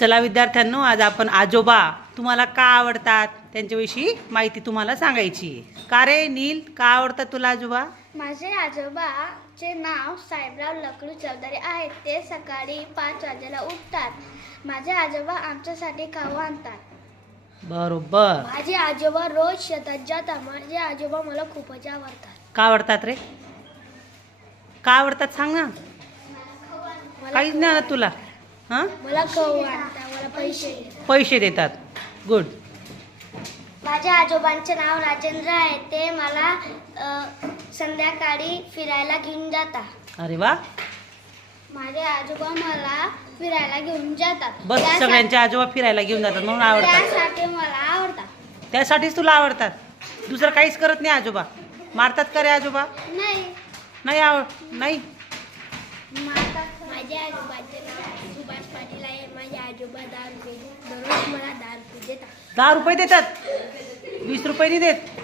चला विद्यार्थ्यांनो, आज आपण आजोबा तुम्हाला का आवडतात त्यांच्याविषयी माहिती तुम्हाला सांगायची आहे. का रे नील, का आवडतात तुला आजोबा? माझे आजोबाचे नाव साहेबराव लकडू चौधरी आहे. ते सकाळी 5 वाजेला उठतात. माझे आजोबा आमच्यासाठी खाऊ आणतात. बरोबर. माझे आजोबा रोज शेतात जातात. माझे आजोबा मला खूपच आवडतात. का आवडतात रे? का आवडतात सांग ना. काहीच नाही ना तुला. हां, मला खाऊ आणतात. मला पैसे देतात. गुड. माझ्या आजोबांचे नाव राजेंद्र आहे. ते मला संध्याकाळी फिरायला घेऊन जातात. अरे वा. माझे आजोबा मला फिरायला घेऊन जातात. बस, सगळ्यांचे आजोबा फिरायला घेऊन जातात म्हणून आवडतात. त्यासाठी मला आवडतात. त्यासाठीच तुला आवडतात. दुसरं काहीच करत नाही आजोबा. मारतात का रे आजोबा? नाही. नाही. माझ्या आजोबाचे नाव सुभाष पाटील आहे. माझे आजोबा 10 रुपये दररोज मला 10 रुपये देतात. 10 रुपये देतात. 20 रुपये नाही देत.